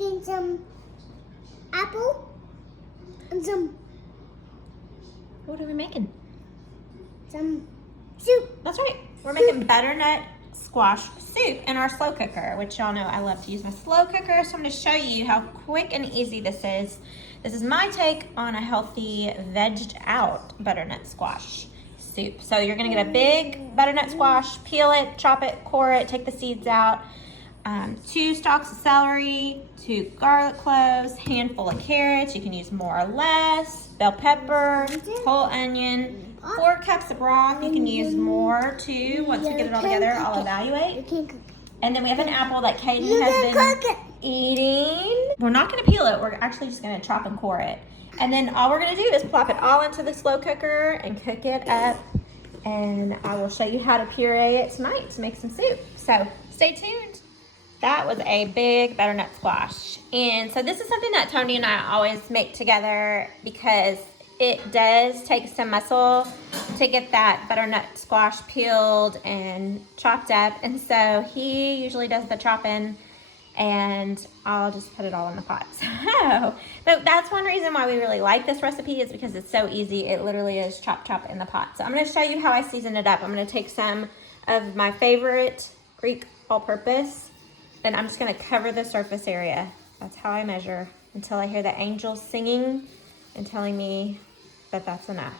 making some apple and some What are we making? soup. That's right. We're making butternut squash soup in our slow cooker, which y'all know I love to use my slow cooker. So I'm going to show you how quick and easy this is. This is my take on a healthy vegged out butternut squash soup. So you're going to get a big butternut squash, peel it, chop it, core it, take the seeds out. 2 stalks of celery, 2 garlic cloves, handful of carrots. You can use more or less. Bell pepper, whole onion, 4 cups of broth. You can use more too. Once we get it all together, I'll evaluate. And then we have an apple that Kaden has been eating. We're not going to peel it. We're actually just going to chop and core it. And then all we're going to do is plop it all into the slow cooker and cook it up. And I will show you how to puree it tonight to make some soup. So stay tuned. That was a big butternut squash. And so this is something that Tony and I always make together because it does take some muscle to get that butternut squash peeled and chopped up. And so he usually does the chopping and I'll just put it all in the pot. So that's one reason why we really like this recipe is because it's so easy. It literally is chop in the pot. So I'm gonna show you how I season it up. I'm gonna take some of my favorite Greek all-purpose and I'm just gonna cover the surface area. That's how I measure until I hear the angels singing and telling me that that's enough.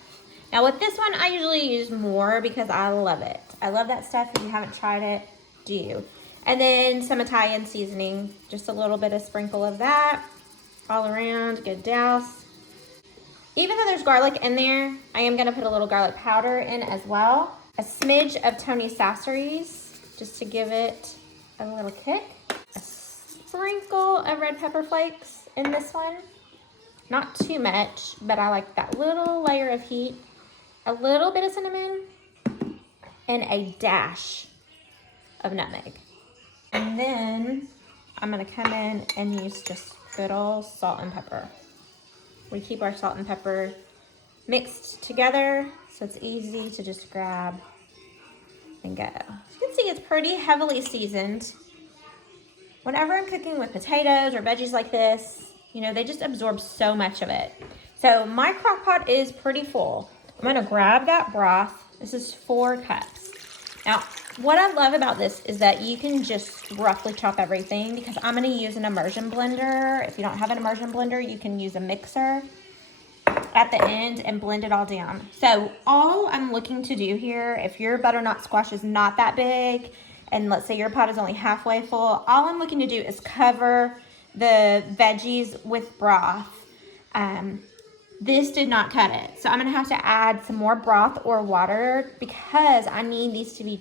Now with this one, I usually use more because I love it. I love that stuff. If you haven't tried it, do. And then some Italian seasoning, just a little bit of sprinkle of that all around, good douse. Even though there's garlic in there, I am gonna put a little garlic powder in as well. A smidge of Tony Sasseries, just to give it a little kick. A sprinkle of red pepper flakes in this one. Not too much, but I like that little layer of heat. A little bit of cinnamon and a dash of nutmeg. And then I'm gonna come in and use just good old salt and pepper. We keep our salt and pepper mixed together so it's easy to just grab and go. As you can see, it's pretty heavily seasoned. Whenever I'm cooking with potatoes or veggies like this, you know, they just absorb so much of it. So my crock pot is pretty full. I'm gonna grab that broth. This is 4 cups. Now, what I love about this is that you can just roughly chop everything because I'm gonna use an immersion blender. If you don't have an immersion blender, you can use a mixer at the end and blend it all down. So all I'm looking to do here, if your butternut squash is not that big, and let's say your pot is only halfway full, all I'm looking to do is cover the veggies with broth. This did not cut it. So I'm gonna have to add some more broth or water because I need these to be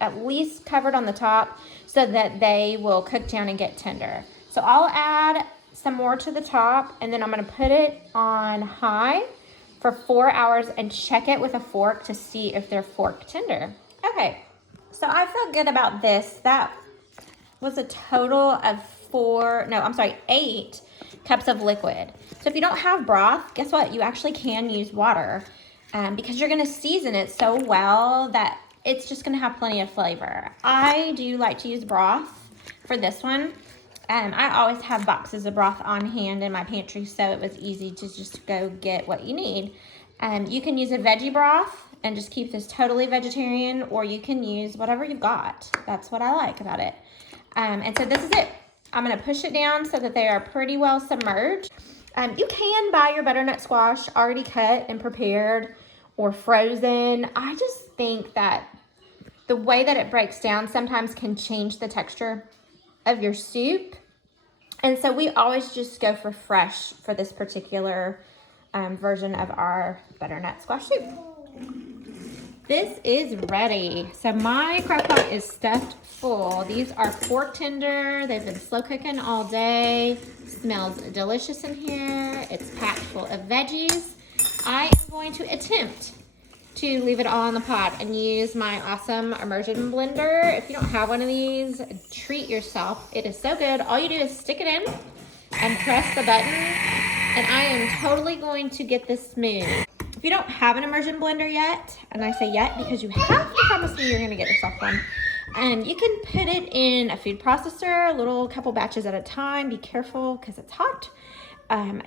at least covered on the top so that they will cook down and get tender. So I'll add some more to the top and then I'm gonna put it on high for 4 hours and check it with a fork to see if they're fork tender. Okay, so I feel good about this. That was a total of 8 cups of liquid. So if you don't have broth, guess what? You actually can use water because you're gonna season it so well that it's just gonna have plenty of flavor. I do like to use broth for this one. I always have boxes of broth on hand in my pantry, so it was easy to just go get what you need. You can use a veggie broth and just keep this totally vegetarian, or you can use whatever you've got. That's what I like about it. And so this is it. I'm gonna push it down so that they are pretty well submerged. You can buy your butternut squash already cut and prepared or frozen. I just think that the way that it breaks down sometimes can change the texture of your soup. And so we always just go for fresh for this particular version of our butternut squash soup. This is ready. So my crock pot is stuffed full. These are pork tender. They've been slow cooking all day. Smells delicious in here. It's packed full of veggies. I am going to attempt to leave it all in the pot and use my awesome immersion blender. If you don't have one of these, treat yourself. It is so good. All you do is stick it in and press the button, and I am totally going to get this smooth. If you don't have an immersion blender yet, and I say yet because you have to promise me you're gonna get yourself one, And you can put it in a food processor, a little couple batches at a time. Be careful because it's hot.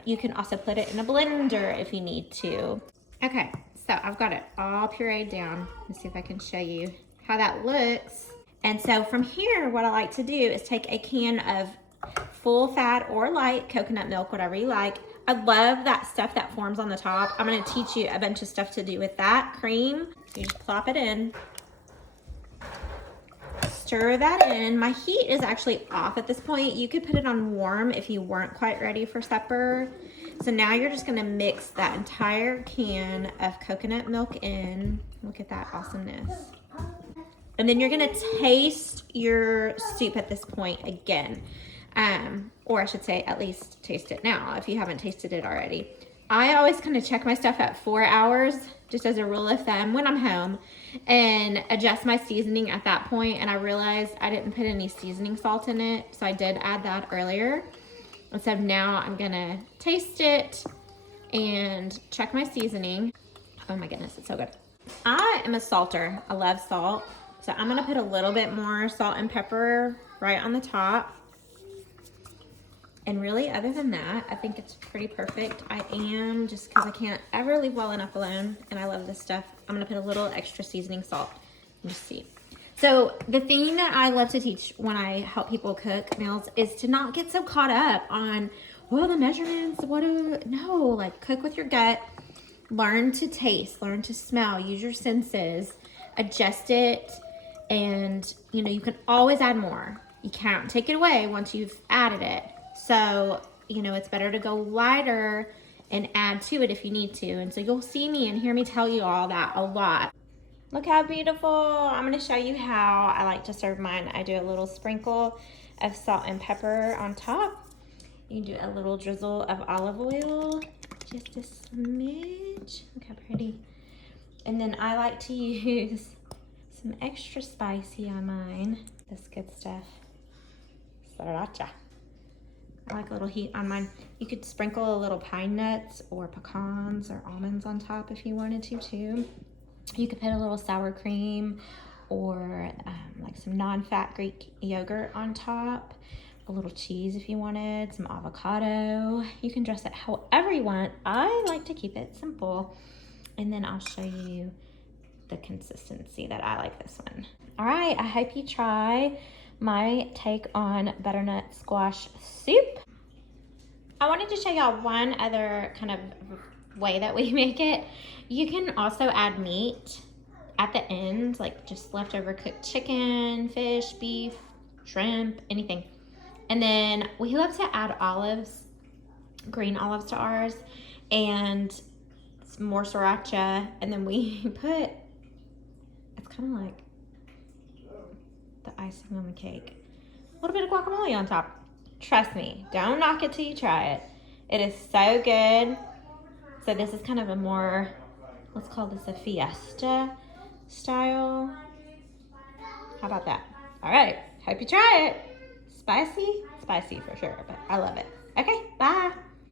You can also put it in a blender if you need to. Okay, so I've got it all pureed down. Let's see if I can show you how that looks. And so from here, what I like to do is take a can of full fat or light coconut milk, whatever you like. I love that stuff that forms on the top. I'm gonna teach you a bunch of stuff to do with that cream. You just plop it in. Stir that in. My heat is actually off at this point. You could put it on warm if you weren't quite ready for supper. So now you're just gonna mix that entire can of coconut milk in. Look at that awesomeness. And then you're gonna taste your soup at this point again. Or I should say, at least taste it now if you haven't tasted it already. I always kind of check my stuff at 4 hours, just as a rule of thumb when I'm home, and adjust my seasoning at that point. And I realized I didn't put any seasoning salt in it, so I did add that earlier. And so now I'm gonna taste it and check my seasoning. Oh my goodness, it's so good. I am a salter. I love salt. So I'm gonna put a little bit more salt and pepper right on the top. And really, other than that, I think it's pretty perfect. I am, just because I can't ever leave well enough alone, and I love this stuff, I'm gonna put a little extra seasoning salt. Let me see. So the thing that I love to teach when I help people cook meals is to not get so caught up on, well, the measurements, no, like cook with your gut, learn to taste, learn to smell, use your senses, adjust it, and you can always add more. You can't take it away once you've added it. So, it's better to go lighter and add to it if you need to. And so you'll see me and hear me tell you all that a lot. Look how beautiful. I'm gonna show you how I like to serve mine. I do a little sprinkle of salt and pepper on top. You can do a little drizzle of olive oil, just a smidge. Look how pretty. And then I like to use some extra spicy on mine. This good stuff. Sriracha. I like a little heat on mine. You could sprinkle a little pine nuts or pecans or almonds on top if you wanted to too. You could put a little sour cream or like some non-fat Greek yogurt on top. A little cheese if you wanted, some avocado. You can dress it however you want. I like to keep it simple. And then I'll show you the consistency that I like this one. All right, I hope you try my take on butternut squash soup. I wanted to show y'all one other kind of way that we make it. You can also add meat at the end, like just leftover cooked chicken, fish, beef, shrimp, anything. And then we love to add olives, green olives to ours, and some more sriracha. And then we put, it's kind of like the icing on the cake, a little bit of guacamole on top. Trust me, don't knock it till you try it. It is so good. So this is kind of a more, let's call this a fiesta style. How about that? All right, hope you try it. Spicy for sure, but I love it. Okay, bye.